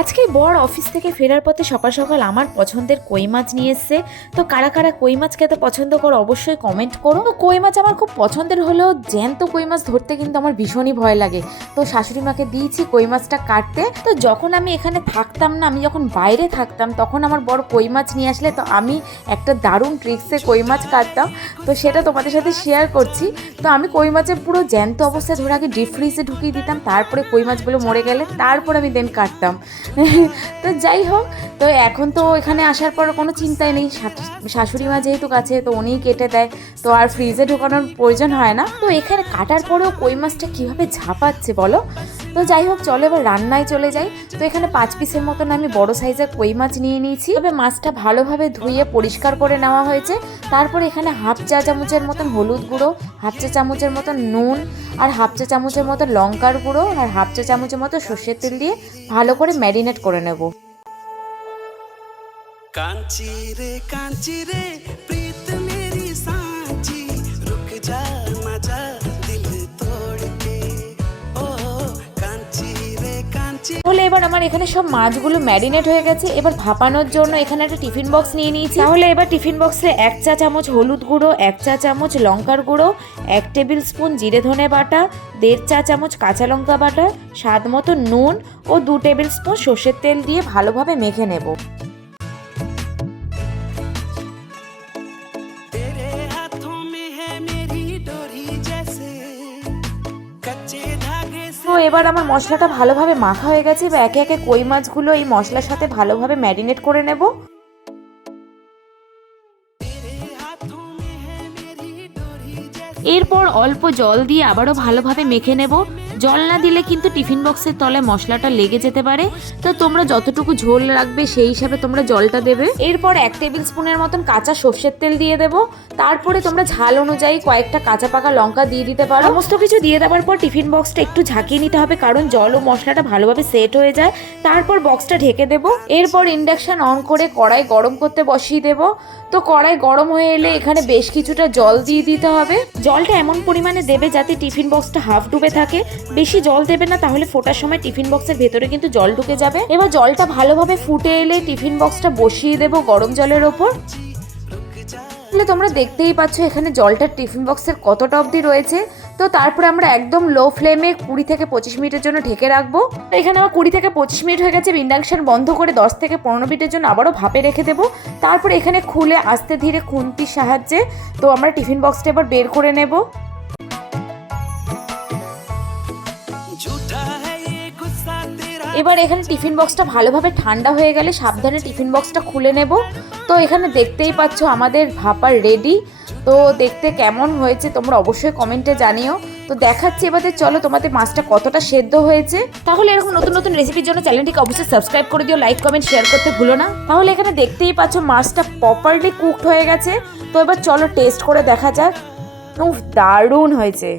আজকে বর অফিস থেকে ফেরার পথে সকাল সকাল আমার পছন্দের কই মাছ নিয়ে এসছে। তো কারা কারা কই মাছ খেতে পছন্দ করো অবশ্যই কমেন্ট করো। তো কই মাছ আমার খুব পছন্দের হলেও জ্যান্ত কই মাছ ধরতে কিন্তু আমার ভীষণই ভয় লাগে। তো শাশুড়ি মাকে দিয়েছি কই মাছটা কাটতে। তো যখন আমি এখানে থাকতাম না, আমি যখন বাইরে থাকতাম তখন আমার বর কই মাছ নিয়ে আসলে তো আমি একটা দারুণ ট্রিক্সে কই মাছ কাটতাম। তো সেটা তোমাদের সাথে শেয়ার করছি। তো আমি কই মাছের পুরো জ্যান্ত অবস্থায় ধরে আগে ডিপ ফ্রিজে ঢুকিয়ে দিতাম, তারপরে কই মাছগুলো মরে গেলে তারপর আমি দেন কাটতাম। তো যাই হোক, তো এখন তো এখানে আসার পর কোনো চিন্তাই নেই, শাশুড়ি মা যেহেতু কাছে তো উনিই কেটে দেয়, তো আর ফ্রিজে ঢোকানোর প্রয়োজন হয় না। তো এখানে কাটার পরেও কই মাছটা কীভাবে ঝাঁপাচ্ছে বলো। তো যাই হোক, চলো এবার রান্নায় চলে যাই। তো এখানে 5 পিসের মতন আমি বড় সাইজের কই মাছ নিয়ে নিয়েছি। তবে মাছটা ভালোভাবে ধুয়ে পরিষ্কার করে নেওয়া হয়েছে। তারপর এখানে হাফ চা চামচের মতন হলুদ গুঁড়ো, হাফ চা চামচের মতন নুন, আর হাফ চা চামচের মতো লঙ্কার গুঁড়ো, আর হাফ চা চামচের মতো সর্ষের তেল দিয়ে ভালো করে ম্যারিনেট করে নেব। कांची रे प्रीत मेरी सांची रुक जा ना जा दिल तोड़ के ओ कांची रे कांची। তাহলে এবার আমার এখানে সব মাছগুলো ম্যারিনেট হয়ে গেছে। এবার ভাপানোর জন্য এখানে একটা টিফিন বক্স নিয়ে নিয়েছি। তাহলে এবার টিফিন বক্সে 1 চা চামচ হলুদ গুঁড়ো, 1 চা চামচ লঙ্কার গুঁড়ো, 1 টেবিল স্পুন জিরে ধনে বাটা, 1.5 চা চামচ কাঁচা লঙ্কা বাটা, স্বাদ মতো নুন ও 2 টেবিল স্পুন সর্ষের তেল দিয়ে ভালোভাবে মেখে নেব। তো এবার আমার মশলাটা ভালোভাবে মাখা হয়ে গেছে। এবার একে একে কই মাছগুলো এই মশলার সাথে ভালোভাবে ম্যারিনেট করে নেব। এরপর অল্প জল দিয়ে আবারও ভালোভাবে মেখে নেব। জল না দিলে কিন্তু টিফিন বক্সের তলায় মশলাটা লেগে যেতে পারে। তো তোমরা যতটুকু ঝোল রাখবে সেই হিসাবে তোমরা জলটা দেবে। এরপর 1 টেবিল স্পুনের মতন কাঁচা সর্ষের তেল দিয়ে দেব। তারপরে তোমরা ঝাল অনুযায়ী কয়েকটা কাঁচা পাকা লঙ্কা দিয়ে দিতে পারো। সমস্ত কিছু দিয়ে দেওয়ার পর টিফিন বক্সটা একটু ঝাঁকিয়ে নিতে হবে, কারণ জল ও মশলাটা ভালোভাবে সেট হয়ে যায়। তারপর বক্সটা ঢেকে দেব। এরপর ইন্ডাকশন অন করে কড়াই গরম করতে বসিয়ে দেব। তো কড়াই গরম হয়ে এলে এখানে বেশ কিছুটা জল দিয়ে দিতে হবে। জলটা এমন পরিমাণে দেবে যাতে টিফিন বক্সটা হাফ ডুবে থাকে। বেশি জল দেবে না, তাহলে ফোটার সময় টিফিন বক্সের ভেতরে কিন্তু জল ঢুকে যাবে। এবার জলটা ভালোভাবে ফুটে এলে টিফিন বক্সটা বসিয়ে দেব গরম জলের ওপর। তোমরা দেখতেই পাচ্ছ এখানে জলটা টিফিন বক্সের কতটা অবধি রয়েছে। তো তারপরে আমরা একদম লো ফ্লেমে 20 থেকে 25 মিনিটের জন্য ঢেকে রাখবো। এখানে আমার 20 থেকে 25 মিনিট হয়ে গেছে। ইন্ডাকশন বন্ধ করে 10 থেকে 15 মিনিটের জন্য আবারও ভাপে রেখে দেবো। তারপরে এখানে খুলে আস্তে ধীরে খুন্তির সাহায্যে তো আমরা টিফিন বক্সটা এবার বের করে নেব। এবার এখানে টিফিন বক্সটা ভালোভাবে ঠান্ডা হয়ে গেলে সাবধানে টিফিন বক্সটা খুলে নেব। তো এখানে দেখতেই পাচ্ছ আমাদের ভাপা রেডি। তো দেখতে কেমন হয়েছে তোমরা অবশ্যই কমেন্টে জানিও। তো দেখাচ্ছি এবারে, চলো তোমাদের মাছটা কতটা সেদ্ধ হয়েছে। তাহলে এরকম নতুন নতুন রেসিপির জন্য চ্যানেলটিকে অবশ্যই সাবস্ক্রাইব করে দিও, লাইক কমেন্ট শেয়ার করতে ভুলো না। তাহলে এখানে দেখতেই পাচ্ছ মাছটা প্রপারলি কুকড হয়ে গেছে। তো এবার চলো টেস্ট করে দেখা যাক। দারুণ হয়েছে।